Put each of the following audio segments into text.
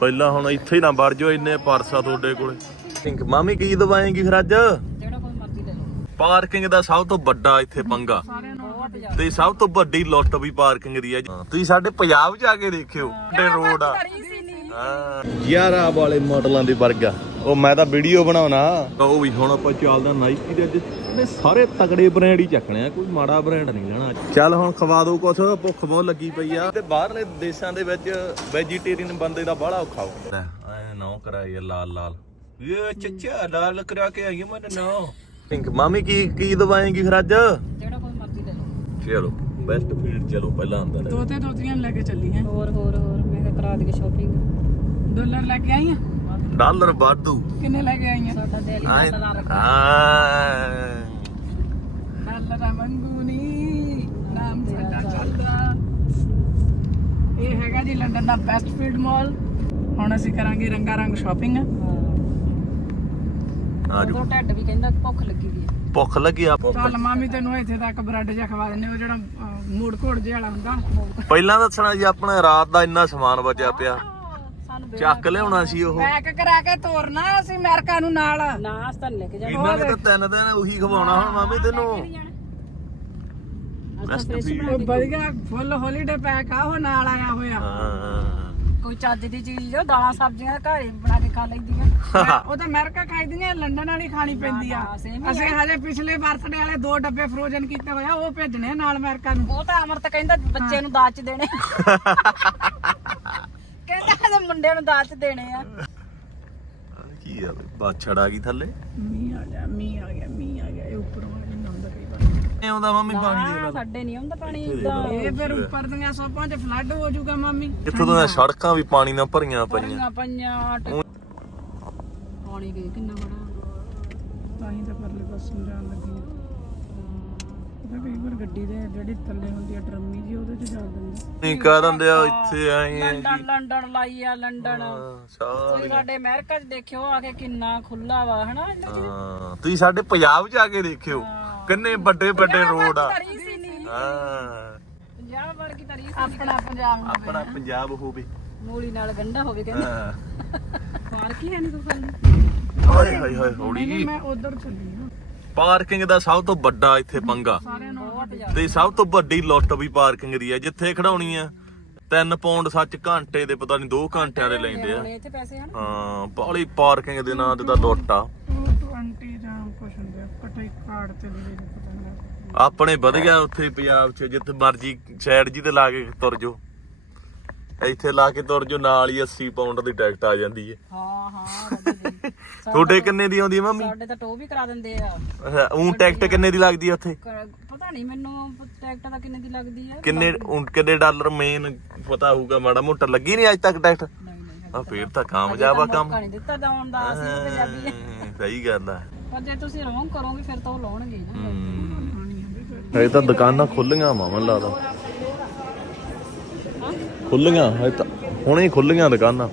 ਪਹਿਲਾਂ ਹੁਣ ਇੱਥੇ ਹੀ ਨਾ ਵੜ ਜਾਓ ਇੰਨੇ ਪਰਸਾ ਤੁਹਾਡੇ ਕੋਲੇ। ਪਿੰਕ ਮਾਮੀ ਕੀ ਦਵਾਏਂਗੀ ਫਿਰ ਅੱਜ? ਜਿਹੜਾ ਕੋਈ ਮਰਜ਼ੀ ਲੈ ਲਓ। ਪਾਰਕਿੰਗ ਦਾ ਸਭ ਤੋਂ ਵੱਡਾ ਇੱਥੇ ਪੰਗਾ। ਸਾਰਿਆਂ ਨੂੰ ਤੇ ਸਭ ਤੋਂ ਵੱਡੀ ਲੁੱਟ ਵੀ ਪਾਰਕਿੰਗ ਦੀ ਹੈ। ਤੁਸੀਂ ਸਾਡੇ ਪੰਜਾਬ ਜਾ ਕੇ ਦੇਖਿਓ ਤੇ ਰੋਡ ਆ। ਹਾਂ ਯਾਰਾ ਵਾਲੇ ਮਾਡਲਾਂ ਦੇ ਵਰਗਾ। ਉਹ ਮੈਂ ਤਾਂ ਵੀਡੀਓ ਬਣਾਉਣਾ। ਉਹ ਵੀ ਹੁਣ ਆਪਾਂ ਚੱਲਦਾ ਨਾਈਕੀ ਦੇ ਅੱਜ ਇਹਨੇ ਸਾਰੇ ਤਗੜੇ ਬ੍ਰਾਂਡ ਹੀ ਚੱਕਣੇ ਆ ਕੋਈ ਮਾੜਾ ਬ੍ਰਾਂਡ ਨਹੀਂ ਲੈਣਾ। ਚੱਲ ਹੁਣ ਖਵਾ ਦੋ ਕੁਛ ਭੁੱਖ ਬਹੁਤ ਲੱਗੀ ਪਈ ਆ। ਤੇ ਬਾਹਰਲੇ ਦੇਸ਼ਾਂ ਦੇ ਵਿੱਚ ਵੈਜੀਟੇਰੀਅਨ ਬੰਦੇ ਦਾ ਬੜਾ ਔਖਾ ਹੁੰਦਾ ਐ ਨਾ ਕਰਾਈ ਲਾਲ ਲਾਲ। ਇਹ ਚੱਚਾ ਲਾਲ ਕਰਾ ਕੇ ਆਈ ਮੈਂ ਨਾ ਪਿੰਕ ਮਾਮੀ ਕੀ ਕੀ ਦਵਾਏਂਗੀ ਫਿਰ ਅੱਜ? ਜਿਹੜਾ ਕੋਈ ਮਰਜ਼ੀ ਲੈ ਲਓ। ਚਲੋ ਬੈਸਟ ਫੀਲਡ ਚਲੋ ਪਹਿਲਾਂ ਅੰਦਰ। ਦੋਤੇ ਦੋਤੀਆਂ ਲੈ ਕੇ ਚੱਲੀ ਹੈ ਹੋਰ ਹੋਰ ਹੋਰ ਮੈਂ ਕਰਾ ਦੇ ਸ਼ਾਪਿੰਗ ਡਾਲਰ ਲੈ ਕੇ ਆਈ ਆ? ਡਾਲਰ ਵਾਧੂ। ਕਿੰਨੇ ਲੈ ਕੇ ਆਈ ਆ? ਸਾਡਾ ਦਿਲ ਆਏ ਹੀ ਡਾਲਰ ਰੱਖ ਆ ਡਾਲਰ ਮੰਗੂਨੀ ਨਾਮ ਸਾਡਾ ਚੱਲਦਾ। ਇਹ ਹੈਗਾ ਜੀ ਲੰਡਨ ਦਾ ਬੈਸਟ ਫੀਲਡ ਮਾਲ ਹੁਣ ਅਸੀਂ ਕਰਾਂਗੇ ਰੰਗਾ ਰੰਗ ਸ਼ਾਪਿੰਗ ਆਜੋ ਢੱਡ ਵੀ ਕਹਿੰਦਾ ਭੁੱਖ ਲੱਗੀ ਵੀ ਹੈ ਭੁੱਖ ਲੱਗੀ ਆ। ਚੱਲ ਮਾਮੀ ਤੈਨੂੰ ਇੱਥੇ ਤੱਕ ਬ੍ਰੈਡ ਜਿਹਾ ਖਵਾ ਦਿੰਨੇ ਉਹ ਜਿਹੜਾ ਮੂੜ ਘੋੜ ਜਿਹਾ ਵਾਲਾ ਹੁੰਦਾ। ਪਹਿਲਾਂ ਦੱਸਣਾ ਜੀ ਆਪਣੇ ਰਾਤ ਦਾ ਇੰਨਾ ਸਮਾਨ ਬਚਿਆ ਪਿਆ। ਚੱਕ ਲਿਆਉਣਾ ਸੀ ਉਹ। ਪੈਕ ਕਰਾ ਕੇ ਤੋਰਨਾ ਅਸੀਂ ਅਮਰੀਕਾ ਨੂੰ ਨਾਲ। ਨੀ ਲੈ ਕੇ ਜਾਣਾ। ਇਹਨਾਂ ਨੇ ਤਾਂ ਤਿੰਨ ਦਿਨ ਉਹੀ ਖਵਾਉਣਾ ਹੁਣ ਮਾਮੀ ਤੈਨੂੰ। ਬੈਸਟ ਫੀਲਡ ਉਹ ਵਧੀਆ ਫੁੱਲ ਹੌਲੀਡੇ ਪੈਕ ਆ ਉਹ ਨਾਲ ਆਇਆ ਹੋਇਆ। ਹਾਂ। ਕੋਈ ਚੱਜ ਦੀ ਚੀਜ਼ ਜੋ ਦਾਲਾਂ ਸਬਜ਼ੀਆਂ ਘਰੇ ਹੀ ਬਣਾ ਕੇ ਖਾ ਲਈਦੀਆਂ। ਉਹ ਤਾਂ ਅਮਰੀਕਾ ਖਾਈਦੀਆਂ ਲੰਡਨ ਵਾਲੀ ਖਾਣੀ ਪੈਂਦੀ ਆ। ਅਸੀਂ ਹਜੇ ਪਿਛਲੇ ਬਰਥਡੇ ਵਾਲੇ ਦੋ ਡੱਬੇ ਫਰੋਜ਼ਨ ਕੀਤੇ ਹੋਏ ਆ ਉਹ ਭੇਜਣੇ ਆ ਨਾਲ ਅਮਰੀਕਾ ਨੂੰ। ਉਹ ਤਾਂ ਅਮਰਤ ਕਹਿੰਦਾ ਬੱਚੇ ਨੂੰ ਦਾਜ ਚ ਦੇਣੇ। ਮੁੰਡੇ ਨੂੰ ਚ ਦੇਣੇ ਆ। ਕੀ ਆ ਬਾਛੜ ਆ ਗਈ ਥੱਲੇ? ਮੀਂਹ ਆ ਗਿਆ ਮੀਂਹ ਆ ਗਿਆ ਮੀਂਹ ਆ ਗਿਆ। ਇਹ ਉੱਪਰੋਂ ਆ ਜਾਂਦਾ ਹੁੰਦਾ ਕਈ ਵਾਰ। ਇਹ ਆਉਂਦਾ ਮੰਮੀ ਪਾਣੀ ਦੇ ਆਹ, ਸਾਡੇ ਨਹੀਂ ਆਉਂਦਾ ਪਾਣੀ ਇਦਾਂ ਇਹ ਫਿਰ ਉੱਪਰ ਦੀਆਂ ਸੋਪਾਂ 'ਚ ਫਲੱਡ ਹੋ ਜਾਊਗਾ ਮਾਮੀ। ਇੱਥੋਂ ਤਾਂ ਸੜਕਾਂ ਵੀ ਪਾਣੀ ਨਾਲ ਭਰੀਆਂ ਪਈਆਂ। ਪਈਆਂ ਪਈਆਂ ਟ- ਪਾਣੀ ਗਏ ਕਿੰਨਾ ਬੜਾ। ਤਾਂ ਹੀ ਤਾਂ ਪਰਲੇ ਪਾਸੇ ਜਾਣ ਲੱਗੀ। ਆ ਉਹਦਾ ਕਈ ਵਾਰ ਗੱਡੀ ਦੇ ਜਿਹੜੀ ਥੱਲੇ ਹੁੰਦੀ ਆ ਡਰਮੀ ਜੀ ਉਹਦੇ 'ਚ ਜਾ ਦਿੰਦੀ ਨਹੀਂ ਕਹਿ ਦਿੰਦੇ ਆ ਇੱਥੇ ਆਏ ਆ ਲੰਡਨ ਲੰਡਨ ਲਾਈ ਆ ਲੰਡਨ। ਸਾਰੇ ਤੁਸੀਂ ਸਾਡੇ ਅਮਰੀਕਾ ਚ ਦੇਖਿਓ ਆ ਕੇ ਕਿੰਨਾ ਖੁੱਲਾ ਵਾ ਹਨਾ? ਇਹਨਾਂ ਚ ਹਾਂ ਤੁਸੀਂ ਸਾਡੇ ਪੰਜਾਬ ਜਾ ਕੇ ਦੇਖਿਓ ਕਿੰਨੇ ਵੱਡੇ ਵੱਡੇ ਰੋਡ ਆ। ਤਰੀ ਸੀ ਨਹੀਂ ਹਾਂ। ਪੰਜਾਬ ਵਰਗੀ ਤਰੀ ਸੀ ਆਪਣਾ ਪੰਜਾਬ ਆਪਣਾ ਪੰਜਾਬ ਹੋਵੇ। ਮੂਲੀ ਨਾਲ ਗੰਡਾ ਹੋਵੇ ਕਹਿੰਦੇ। ਹਾਂ। ਪਾਰਕ ਹੀ ਹੈ ਨਹੀਂ ਕੋਈ। ਹਾਏ ਹਾਏ ਹਾਏ ਹੌਲੀ ਮੈਂ ਉਧਰ ਚੱਲੀ ਪਾਰਕਿੰਗ ਦਾ ਸਭ ਤੋਂ ਵੱਡਾ ਇੱਥੇ ਪੰਗਾ। ਤੇ ਸਭ ਤੋਂ ਵੱਡੀ ਲੁੱਟ ਵੀ ਪਾਰਕਿੰਗ ਦੀ ਹੈ ਜਿੱਥੇ ਖੜਾਉਣੀ ਆ। 3 ਪੌਂਡ ਸੱਚ ਘੰਟੇ ਦੇ ਪਤਾ ਨਹੀਂ 2 ਘੰਟਿਆਂ ਦੇ ਲੈਂਦੇ ਆ। ਹਾਂ ਬਾਲੀ ਪਾਰਕਿੰਗ ਦੇ ਨਾਂ ਤੇ ਤਾਂ ਲੁੱਟ ਆ। 220 ਜਾਂ ਕੁਛ ਹੁੰਦੇ ਆ ਕਟਾਈ ਕਾਰਡ ਤੇ ਵੀ ਨਹੀਂ ਪਤਾ ਨਹੀਂ ਆਪਣੇ ਵਧ ਗਿਆ ਉੱਥੇ ਪੰਜਾਬ 'ਚ ਜਿੱਥੇ ਮਰਜ਼ੀ ਸਾਈਡ ਜੀ ਤੇ ਲਾ ਕੇ ਤੁਰ ਜੋ ਇੱਥੇ ਲਾ ਕੇ ਤੁਰ ਜੋ ਨਾਲ ਹੀ 80 ਪੌਂਡ ਦੀ ਟਿਕਟ ਆ ਜਾਂਦੀ ਹੈ। ਹਾਂ ਹਾਂ। ਤੁਹਾਡੇ ਕਿੰਨੇ ਦੀ ਆਉਂਦੀ ਹੈ ਮੰਮੀ? ਸਾਡੇ ਤਾਂ ਟੋ ਵੀ ਕਰਾ ਦਿੰਦੇ ਆ। ਉਹ ਟਿਕਟ ਕਿੰਨੇ ਦੀ ਲੱਗਦੀ ਹੈ ਉੱਥੇ? ਪਤਾ ਨਹੀਂ ਮੈਨੂੰ ਟਿਕਟ ਦਾ ਕਿੰਨੇ ਦੀ ਲੱਗਦੀ ਆ ਕਿੰਨੇ ਊਂ ਕਿੰਨੇ ਡਾਲਰ ਮੇਨ ਪਤਾ ਹੋਊਗਾ ਮਾੜਾ ਮੋਟਾ ਲੱਗੀ ਨਹੀਂ ਅੱਜ ਤੱਕ ਟਿਕਟ ਨਹੀਂ ਨਹੀਂ ਆ ਫੇਰ ਤਾਂ ਕਾਮਯਾਬ ਆ ਕੰਮ। ਨਹੀਂ ਦਿੱਤਾ ਜਾਣ ਦਾ ਅਸੀਂ ਪੰਜਾਬੀ ਸਹੀ ਗੱਲ ਆ। ਪਰ ਜੇ ਤੁਸੀਂ ਰੋਂਗ ਕਰੋਗੇ ਫਿਰ ਤਾਂ ਉਹ ਲਾਉਣਗੇ ਹੀ ਨਾ। ਇਹ ਤਾਂ ਦੁਕਾਨਾਂ ਖੁੱਲੀਆਂ ਮਾਮਨ ਖੁੱਲੀਆਂ ਤਾਂ ਹੁਣੇ ਹੀ ਖੁੱਲੀਆਂ ਦੁਕਾਨਾਂ।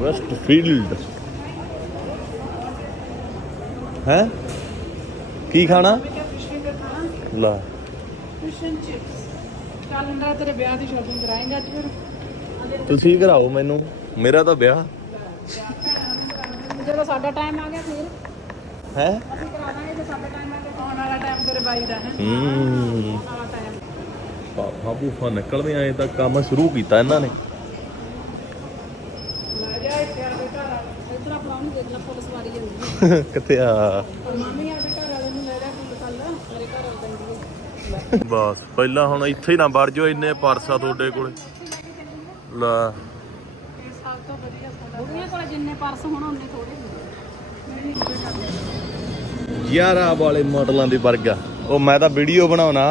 ਵੈਸਟ ਫੀਲਡ ਹੈ? ਕੀ ਖਾਣਾ? ਲਾ। Fish and chips. ਕੱਲ ਹੁੰਦਾ ਤੇਰੇ ਵਿਆਹ ਦੀ ਸ਼ਾਪਿੰਗ ਕਰਾਏਂਗਾ ਅੱਜ ਫਿਰ। ਤੁਸੀਂ ਕਰਾਓ ਮੈਨੂੰ। ਮੇਰਾ ਤਾਂ ਵਿਆਹ। ਜਦੋਂ ਸਾਡਾ ਟਾਈਮ ਆ ਗਿਆ ਫਿਰ। ਹੈ? ਅਸੀਂ ਕਰਾ ਦਾਂਗੇ ਜੇ ਸਾਡਾ ਟਾਈਮ ਆ ਗਿਆ। ਆਉਣ ਵਾਲਾ ਟਾਈਮ ਤੇਰੇ ਬਾਈ ਦਾ ਹੈ। ਹੂੰ। ਪਾਪਾ ਬੂਫਾ ਨਿਕਲਦੇ ਆਏ ਤਾਂ ਕੰਮ ਸ਼ੁਰੂ ਕੀਤਾ ਇਹਨਾਂ ਨੇ। ਕਿੱਥੇ ਆ? ਬਸ ਪਹਿਲਾਂ ਹੁਣ ਇੱਥੇ ਹੀ ਨਾ ਵੜ ਜਾਓ ਇੰਨੇ ਪਰਸਾ ਤੁਹਾਡੇ ਕੋਲੇ। ਲੈ। ਇਹ ਸਭ ਤੋਂ ਵਧੀਆ ਸਾਡਾ ਬੁੜੀਆਂ ਕੋਲ ਜਿੰਨੇ ਪਰਸ ਹੋਣ ਉਹਨੇ ਥੋੜੇ ਯਾਰਾ ਵਾਲੇ ਮਾਡਲਾਂ ਦੇ ਵਰਗਾ। ਉਹ ਮੈਂ ਤਾਂ ਵੀਡੀਓ ਬਣਾਉਣਾ।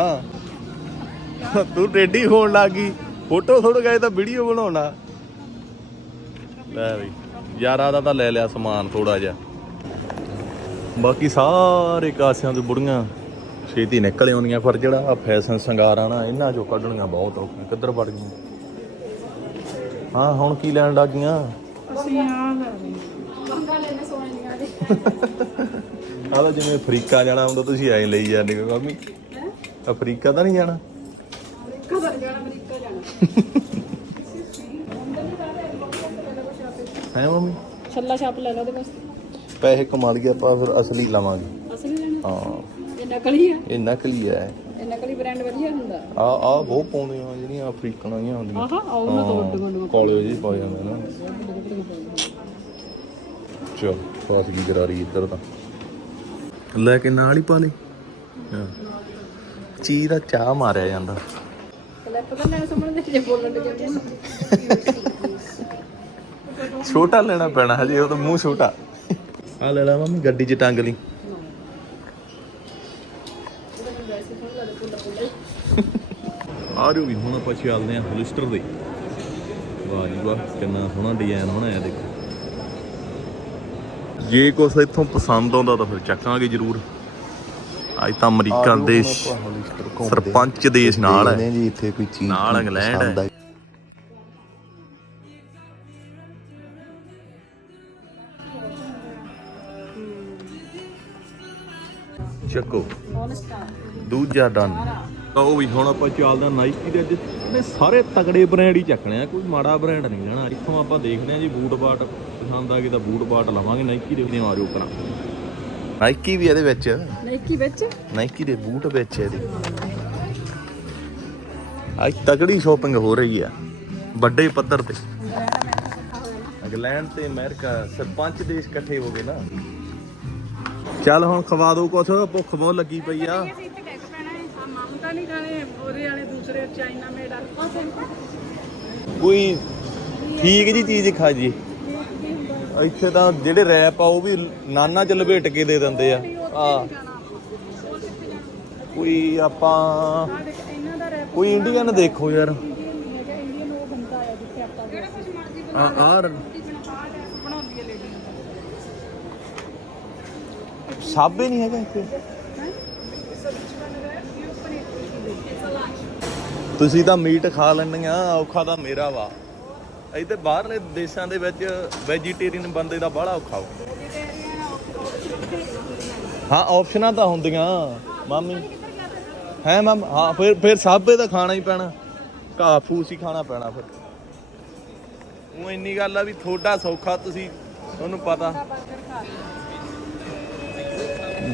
ਤੂੰ ਟੇਢੀ ਹੋਣ ਲੱਗੀ ਫੋਟੋ ਥੋੜ ਗਏ ਤਾਂ ਵੀਡੀਓ ਬਣਾਉਣਾ। ਲੈ ਬਈ ਯਾਰਾ ਦਾ ਤਾਂ ਲੈ ਲਿਆ ਸਮਾਨ ਥੋੜਾ ਜਿਹਾ। ਬਾਕੀ ਸਾਰੇ ਕਾਸਿਆਂ ਤੋਂ ਬੁੜੀਆਂ ਛੇਤੀ ਨਿਕਲ ਆਉਂਦੀਆਂ ਪਰ ਜਿਹੜਾ। ਆ ਫੈਸ਼ਨ ਸ਼ਿੰਗਾਰ ਆ ਨਾ ਇਹਨਾਂ ਚੋਂ ਕੱਢਣੀਆਂ ਬਹੁਤ ਔਖੀਆਂ ਕਿੱਧਰ ਵੜ ਗਈਆਂ। ਹਾਂ ਹੁਣ ਕੀ ਲੈਣ ਲੱਗ ਗਈਆਂ? ਅਸੀਂ ਆ ਲੈ ਲਈ ਮੰਗਾ ਲੈਣੇ ਸੋਨੇ ਦੀਆਂ ਦੇ ਆਹ ਤਾਂ ਜਿਵੇਂ ਅਫਰੀਕਾ ਜਾਣਾ ਹੁੰਦਾ ਤੁਸੀਂ ਐਂ ਲਈ ਜਾਂਦੇ ਹੋ ਮੰਮੀ ਅਫਰੀਕਾ ਤਾਂ ਨਹੀਂ ਜਾਣਾ ਕਦਰ ਜਾਣਾ ਅਮਰੀਕਾ ਜਾਣਾ ਹੈ ਮੰਮੀ? ਛੱਲਾ ਛਾਪ ਲੈ ਲਓ ਉਹਦੇ ਵਾਸਤੇ। ਪੈਸੇ ਕਮਾ ਲਈਏ ਆਪਾਂ ਫਿਰ ਅਸਲੀ ਲਵਾਂਗੇ। ਅਸਲੀ ਲੈਣਾ? ਹਾਂ। ਇਹ ਨਕਲੀ ਆ? ਇਹ ਨਕਲੀ ਹੈ ਇਹ ਨਕਲੀ ਬ੍ਰਾਂਡ ਵਧੀਆ ਹੁੰਦਾ। ਆ ਆ ਬਹੁਤ ਪਾਉਂਦੇ ਆ ਜਿਹੜੀਆਂ ਅਫਰੀਕਨ ਆਈਆਂ ਹੁੰਦੀਆਂ। ਆਹਾ ਆਹ ਉਹਨਾਂ ਤੋਂ ਵੱਡ ਵੱਡ ਕਾਲਜ ਜੀ ਪਾਇਆ ਮੈਂ ਨਾ। ਚਲ ਫਾਸ ਕਰਾ ਰਹੀ ਇੱਧਰ ਤਾਂ। ਲੈ ਕੇ ਨਾਲ ਹੀ ਪਾ ਲਈ। ਹਾਂ। ਚੀਰਾ ਚਾਹ ਮਾਰਿਆ ਜਾਂਦਾ। ਕਲਿੱਪ ਤਾਂ ਲੈ ਸਮਝਦੇ ਜੇ ਬੋਲਣ ਦੇ ਛੋਟਾ ਲੈਣਾ ਪੈਣਾ ਹਜੇ, ਉਹ ਤਾਂ ਮੂੰਹ ਛੋਟਾ। ਆ ਲੈ ਲਾ ਮੰਮੀ, ਗੱਡੀ 'ਚ ਟੰਗ ਲਈ। ਆ ਰਹੀ ਵੀ, ਹੁਣ ਆਪਾਂ ਚੱਲਦੇ ਆ ਹੋਲਿਸਟਰ ਦੇ। ਵਾਹ ਜੀ ਵਾਹ, ਕਿੰਨਾ ਸੋਹਣਾ ਡਿਜ਼ਾਈਨ ਬਣਾਇਆ ਦੇਖੋ। ਜੇ ਕੁਛ ਇੱਥੋਂ ਪਸੰਦ ਆਉਂਦਾ ਤਾਂ ਫਿਰ ਚੱਕਾਂਗੇ ਜ਼ਰੂਰ। ਅੱਜ ਤਾਂ ਅਮਰੀਕਾ ਦੇਸ਼ ਸਰਪੰਚ ਦੇਸ਼ ਨਾਲ ਹੈ। ਜੀ ਇੱਥੇ ਕੋਈ ਚੀਜ਼ ਨਾਲ ਇੰਗਲੈਂਡ ਹੈ। ਚੱਕੋ। ਦੂਜਾ ਡਨ ਉਹ ਵੀ ਹੁਣ ਆਪਾਂ ਚੱਲਦੇ ਨਾਈਕੀ ਦੇ ਅੱਜ ਇਹਨੇ ਸਾਰੇ ਤਗੜੇ ਬ੍ਰਾਂਡ ਹੀ ਚੱਕਣੇ ਆ। ਕੋਈ ਮਾੜਾ ਬ੍ਰਾਂਡ ਨਹੀਂ ਲੈਣਾ। ਇੱਥੋਂ ਆਪਾਂ ਦੇਖਦੇ ਆ ਜੀ ਬੂਟ ਬਾਟ ਪਸੰਦ ਆ ਗਏ ਤਾਂ ਬੂਟ ਬਾਟ ਲਵਾਂਗੇ ਨਾਈਕੀ ਦੇ। ਵੀ ਮਾਰਿਓ ਕਰਾਂ ਨਾਈਕੀ ਵੀ ਇਹਦੇ ਵਿੱਚ ਨਾਈਕੀ ਵਿੱਚ? ਨਾਈਕੀ ਦੇ ਬੂਟ ਵਿੱਚ ਇਹਦੇ। ਅੱਜ ਤਗੜੀ ਸ਼ੋਪਿੰਗ ਹੋ ਰਹੀ ਆ ਵੱਡੇ ਪੱਧਰ ਤੇ। ਇੰਗਲੈਂਡ ਤੇ ਅਮਰੀਕਾ ਸਰਪੰਚ ਦੇਸ਼ ਇਕੱਠੇ ਹੋ ਗਏ ਨਾ। ਚੱਲ ਹੁਣ ਖਵਾ ਦੋ ਕੁਛ ਭੁੱਖ ਬਹੁਤ ਲੱਗੀ ਪਈ ਆ। ਕੋਈ ਠੀਕ ਜੀ ਚੀਜ਼ ਖਾ ਜੀ। ਇੱਥੇ ਤਾਂ ਜਿਹੜੇ ਰੈਪ ਆ, ਉਹ ਵੀ ਨਾਨਾ ਚ ਲਪੇਟ ਕੇ ਦੇ ਦਿੰਦੇ ਆ। ਆ ਕੋਈ ਆਪਾਂ ਕੋਈ ਇੰਡੀਅਨ ਦੇਖੋ ਯਾਰ। ਨਹੀਂ ਹੈਗਾ ਆ ਆ ਸਾਬੇ ਨਹੀਂ ਹੈਗਾ ਇੱਥੇ। ਤੁਸੀਂ ਤਾਂ ਮੀਟ ਖਾ ਲੈਂਦੀਆਂ ਔਖਾ ਤਾਂ ਮੇਰਾ ਵਾ। ਇੱਥੇ ਬਾਹਰਲੇ ਦੇਸ਼ਾਂ ਦੇ ਵਿੱਚ ਵੈਜੀਟੇਰੀਅਨ ਬੰਦੇ ਦਾ ਬੜਾ ਔਖਾ ਵਾ ਹਾਂ ਆਪਸ਼ਨਾਂ ਤਾਂ ਹੁੰਦੀਆਂ। ਮਾਮੀ, ਹੈ ਮਮ, ਹਾਂ, ਫਿਰ ਫਿਰ ਸਾਬੇ ਤਾਂ ਖਾਣਾ ਹੀ ਪੈਣਾ। ਘਾਹ ਫੂਸ ਹੀ ਖਾਣਾ ਪੈਣਾ ਫਿਰ। ਉਹ ਇੰਨੀ ਗੱਲ ਆ ਵੀ ਥੋੜਾ ਸੌਖਾ, ਤੁਸੀਂ, ਤੁਹਾਨੂੰ ਪਤਾ।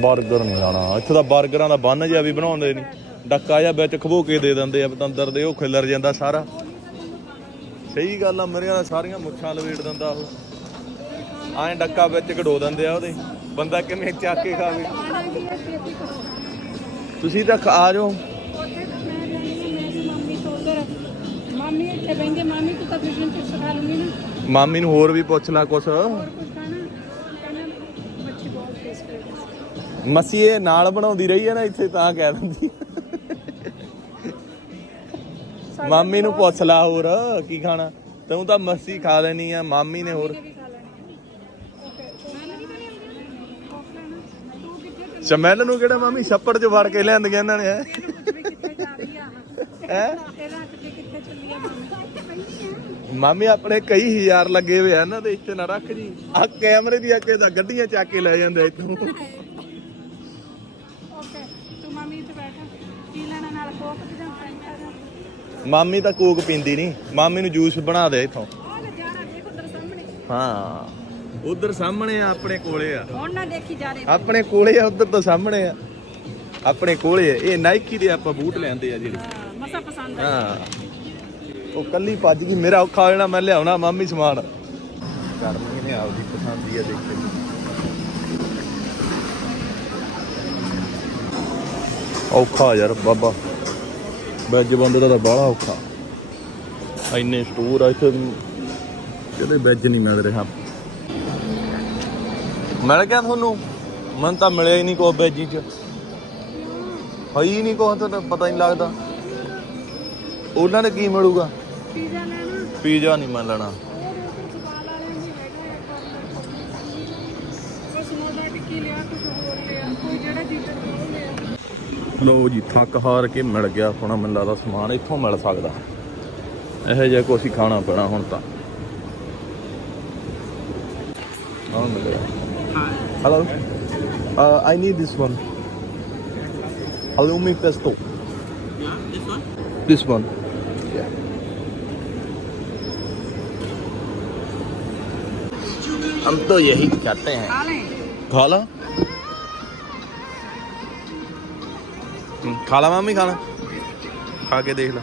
버ਗਰ ਨਹੀਂ ਲਾਣਾ। ਇੱਥੇ ਤਾਂ 버ਗਰਾਂ ਦਾ ਬੰਨ ਜਿਹਾ ਵੀ ਬਣਾਉਂਦੇ ਨਹੀਂ। ਡੱਕਾ ਜਿਹਾ ਵਿੱਚ ਖਬੋ ਕੇ ਦੇ ਦਿੰਦੇ ਆ, ਪਤੰਦਰ ਦੇ, ਉਹ ਖਿਲਰ ਜਾਂਦਾ ਸਾਰਾ। ਸਹੀ ਗੱਲ ਆ ਮੇਰੇ ਵਾਲਾ ਸਾਰੀਆਂ ਮੁੱਛਾਂ ਲਵੇੜ ਦਿੰਦਾ ਉਹ। ਐਂ ਡੱਕਾ ਵਿੱਚ ਘੜੋ ਦਿੰਦੇ ਆ ਉਹਦੇ। ਬੰਦਾ ਕਿਵੇਂ ਚੱਕ ਕੇ ਖਾਵੇ? ਤੁਸੀਂ ਤਾਂ ਆ ਜਾਓ। ਮਾਮੀ ਇੱਥੇ ਮਾਮੀ ਤੂੰ ਤਾਂ ਫਿਸ਼ਨ ਚਿਪਸ ਖਾ ਲੂੰਗੀ ਨਾ। ਮਾਮੀ ਨੂੰ ਹੋਰ ਵੀ ਪੁੱਛ ਲੈ ਕੁਛ। ਹੋਰ ਕੁਝ ਖਾਣਾ ਕਹਿੰਦਾ ਮੱਛੀ ਬਹੁਤ ਟੇਸਟੀ ਮਸੀ ਇਹ ਨਾਲ ਬਣਾਉਂਦੀ ਰਹੀ ਹੈ ਨਾ ਇੱਥੇ ਤਾਂ ਕਹਿ ਦਿੰਦੀ ਮਾਮੀ ਨੂੰ ਪੁੱਛ ਲਾ ਹੋਰ ਕੀ ਖਾਣਾ? ਤੂੰ ਤਾਂ ਮੱਸੀ ਖਾ ਲੈਣੀ ਆ ਮਾਮੀ ਨੇ ਹੋਰ। ਤੂੰ ਸਮੈਲ ਨੂੰ ਕਿਹੜਾ ਮਾਮੀ? ਛੱਪੜ 'ਚ ਵੜ ਕੇ ਲਿਆਂਦੀਆਂ ਇਹਨਾਂ ਨੇ ਹੈ? ਮਾਮੀ? ਆਪਣੇ ਕਈ ਹਜ਼ਾਰ ਲੱਗੇ ਹੋਏ ਆ ਇਹਨਾਂ ਦੇ ਇੱਥੇ ਨਾ ਰੱਖ ਜੀ। ਆ ਕੈਮਰੇ ਦੀ ਅੱਗੇ ਤਾਂ ਗੱਡੀਆਂ ਚੱਕ ਕੇ ਲੈ ਜਾਂਦੇ ਇੱਥੋਂ। ਓਕੇ ਤੂੰ ਮਾਮੀ ਇੱਥੇ ਬੈਠ। ਕੀ ਲੈਣਾ ਨਾਲ ਕੋਕ ਤੇ ਜਾਂ ਮਾਮੀ ਤਾਂ ਕੋਕ ਪੀਂਦੀ ਨਹੀਂ। ਮਾਮੀ ਨੂੰ ਜੂਸ ਬਣਾ ਦੇ ਇੱਥੋਂ। ਉਹ ਨਜ਼ਾਰਾ ਦੇਖ ਉਧਰ ਸਾਹਮਣੇ। ਹਾਂ। ਉਧਰ ਸਾਹਮਣੇ ਆ ਆਪਣੇ ਕੋਲੇ ਆ। ਹੁਣ ਨਾ ਦੇਖੀ ਜਾ ਰਹੇ। ਆਪਣੇ ਕੋਲੇ ਆ ਉਧਰ ਤਾਂ ਸਾਹਮਣੇ ਆ। ਆਪਣੇ ਕੋਲੇ ਆ। ਇਹ ਨਾਈਕੀ ਦੇ ਆਪਾਂ ਬੂਟ ਲੈਂਦੇ ਆ ਜਿਹੜੇ। ਮਸਾ ਪਸੰਦ ਆ। ਹਾਂ। ਉਹ ਕੱਲੀ ਭੱਜ ਗਈ ਮੇਰਾ ਔਖਾ ਹੋ ਜਾਣਾ ਮੈਂ ਲਿਆਉਣਾ ਮਾਮੀ ਸਮਾਨ। ਕਰਨੀ ਨੇ ਆਪਦੀ ਪਸੰਦ ਦੀ ਆ ਦੇਖੇ। ਔਖਾ ਯਾਰ ਬਾਬਾ। ਵੈਜ ਬੰਦੇ ਦਾ ਤਾਂ ਬਾਹਲਾ ਔਖਾ। ਇੰਨੇ ਸਟੋਰ ਆ ਇੱਥੇ ਕਿਤੇ ਵੈਜ ਨਹੀਂ ਮਿਲ ਰਿਹਾ। ਮਿਲ ਗਿਆ ਤੁਹਾਨੂੰ? ਮਨ ਤਾਂ ਮਿਲਿਆ ਹੀ ਨਹੀਂ ਕੋ ਵੈਜੀ ਚ। ਹੈ ਹੀ ਨਹੀਂ ਕੋ ਤਾਂ ਪਤਾ ਨਹੀਂ ਲੱਗਦਾ। ਉਹਨਾਂ ਨੇ ਕੀ ਮਿਲੂਗਾ? ਪੀਜ਼ਾ ਲੈਣਾ। ਪੀਜ਼ਾ ਨਹੀਂ ਮੈਂ ਲੈਣਾ ਹੋਰ ਉਧਰ ਸਵਾਲ ਵਾਲਿਆਂ ਦੀ ਹੈਗਾ ਇੱਕ ਕੁਛ ਮੋਟਾ ਟਿੱਕੀ ਲਿਆ ਕੁਛ ਹੋਰ ਲਿਆ ਕੋਈ ਜਿਹੜਾ ਜੀਟਰ ਉਹ ਲਿਆ ਲੋ ਜੀ ਥੱਕ ਹਾਰ ਕੇ ਮਿਲ ਗਿਆ ਹੁਣ ਮੈਨੂੰ ਲੱਗਦਾ ਸਮਾਨ ਇੱਥੋਂ ਮਿਲ ਸਕਦਾ ਇਹੋ ਜਿਹਾ ਕੁਛ ਹੀ ਖਾਣਾ ਪੈਣਾ ਹੁਣ ਤਾਂ ਹਾਂ ਮਿਲਿਆ hello I need this one halloumi pesto this one this one yeah हम तो यही कहते हैं ਖਾ ਲੈ खा ला ਖਾ ਲਾ ਮਾਮੀ ਖਾਣਾ ਖਾ ਕੇ ਦੇਖ ਲੈ।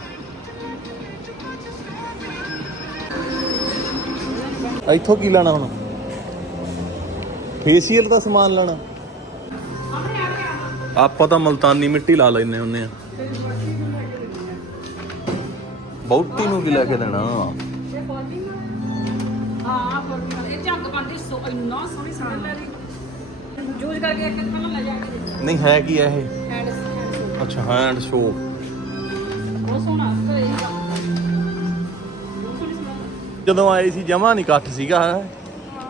ਇੱਥੋਂ ਕੀ ਲੈਣਾ ਹੁਣ? ਫੇਸ਼ੀਅਲ ਦਾ ਸਮਾਨ ਲੈਣਾ। ਆਪਾਂ ਤਾਂ ਮਲਤਾਨੀ ਮਿੱਟੀ ਲਾ ਲੈਨੇ ਹੁੰਨੇ ਆ। ਬਹੁਤੀ ਨੂੰ ਵੀ ਲੈ ਕੇ ਦੇਣਾ? ਹਾਂ ਇਹ ਜੱਗ ਬੰਦੀ ਸੋ ਇੰਨਾ ਸੋਹਣੀ ਸਾਨ ਲਈ ਜੂਸ ਕਰਕੇ ਇੱਕ ਪਹਿਲਾਂ ਲੈ ਜਾ ਨਹੀਂ ਹੈ ਕੀ ਇਹ? ਹੈਂਡ ਅੱਛਾ ਹੈਂਡ ਸ਼ੋ। ਬਹੁਤ ਸੋਹਣਾ ਘਰੇ ਹੀ ਕੰਮ ਬਹੁਤ ਸੋਹਣੀ ਸਮੈਲ ਜਦੋਂ ਆਏ ਸੀ ਜਮਾ ਨਹੀਂ ਇਕੱਠ ਸੀਗਾ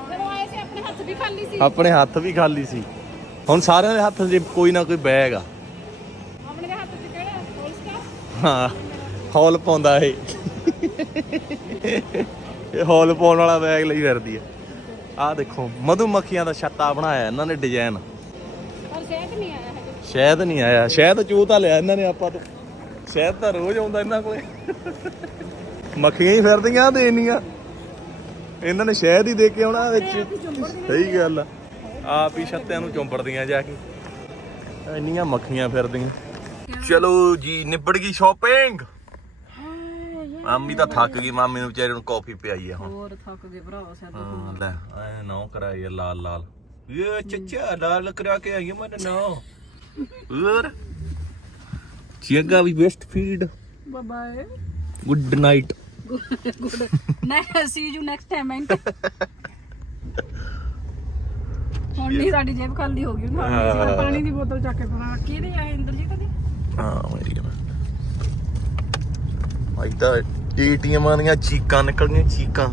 ਜਦੋਂ ਆਏ ਸੀ ਆਪਣੇ ਹੱਥ ਵੀ ਖਾਲੀ ਸੀ। ਆਪਣੇ ਹੱਥ ਵੀ ਖਾਲੀ ਸੀ। ਹੁਣ ਸਾਰਿਆਂ ਦੇ ਹੱਥ 'ਚ ਕੋਈ ਨਾ ਕੋਈ ਬੈਗ ਆ। ਆਪਣੇ ਦੇ ਹੱਥ 'ਚ ਕਿਹੜਾ? ਹੋਲਸ ਦਾ ਹਾਂ ਹੌਲ ਪਾਉਂਦਾ ਇਹ। ਇਹ ਹੌਲ ਪਾਉਣ ਵਾਲਾ ਬੈਗ ਲਈ ਫਿਰਦੀ ਆ। ਆਹ ਦੇਖੋ ਮਧੂ ਮੱਖੀਆਂ ਦਾ ਛੱਤਾ ਬਣਾਇਆ ਇਹਨਾਂ ਨੇ ਡਿਜ਼ਾਈਨ। ਪਰ ਸ਼ਹਿਦ ਨਹੀਂ ਆਇਆ ਹੈ ਸ਼ਾਇਦ ਨਹੀਂ ਆਇਆ। ਸ਼ਾਇਦ ਚੂ ਤਾਂ ਲਿਆ ਇਹਨਾਂ ਨੇ ਆਪਾਂ ਤੋਂ। ਸ਼ਾਇਦ ਤਾਂ ਰੋਜ਼ ਆਉਂਦਾ ਇਹਨਾਂ ਕੋਲੇ। ਮੱਖੀਆਂ ਹੀ ਫਿਰਦੀਆਂ ਤੇ ਇੰਨੀਆਂ। ਇਹਨਾਂ ਨੇ ਸ਼ਹਿਦ ਹੀ ਦੇ ਕੇ ਆਉਣਾ ਵਿੱਚ। ਸਹੀ ਗੱਲ ਆ। ਆਪ ਹੀ ਛੱਤਿਆਂ ਨੂੰ ਚੁੰਬੜਦੀਆਂ ਜਾ ਕੇ। ਇੰਨੀਆਂ ਮੱਖੀਆਂ ਫਿਰਦੀਆਂ। ਚਲੋ ਜੀ ਨਿਬੜ ਗਈ ਸ਼ਾਪਿੰਗ ਮਾਮੀ ਤਾਂ ਥੱਕ ਗਈ। ਮਾਮੀ ਨੂੰ ਵਿਚਾਰੇ ਨੂੰ ਕਾਫੀ ਪਿਆਈ ਆ ਹੁਣ। ਹੋਰ ਥੱਕ ਗਏ ਭਰਾਵਾ ਹਾਂ, ਲੈ ਐ ਨਾ ਕਰਾਈ ਲਾਲ ਲਾਲ ਇਹ ਚੱਚਾ ਲਾਲ ਕਰਾ ਕੇ ਆਈ ਮੈਂ ਨਾ। ਹੋਰ? ਚੀਗਾ ਵੀ best feed bye good night good ਨਹੀਂ see you next time and ਹੁਣ ਨਹੀਂ ਸਾਡੀ ਜੇਬ ਖਾਲੀ ਹੋ ਗਈ ਹੁਣ ਹਾਂ। ਪਾਣੀ ਦੀ ਬੋਤਲ ਚੱਕ ਕੇ ਪਾ ਕਿਹਦੇ ਆ ਇੰਦਰਜੀਤ ਦੀ ਹਾਂ ਮੇਰੀ ਗੱਲ। ਭਾਈ ਤਾਂ ਟੀਟੀਐਮਾਂ ਦੀਆਂ ਚੀਕਾਂ ਨਿਕਲ ਗਈਆਂ ਚੀਕਾਂ।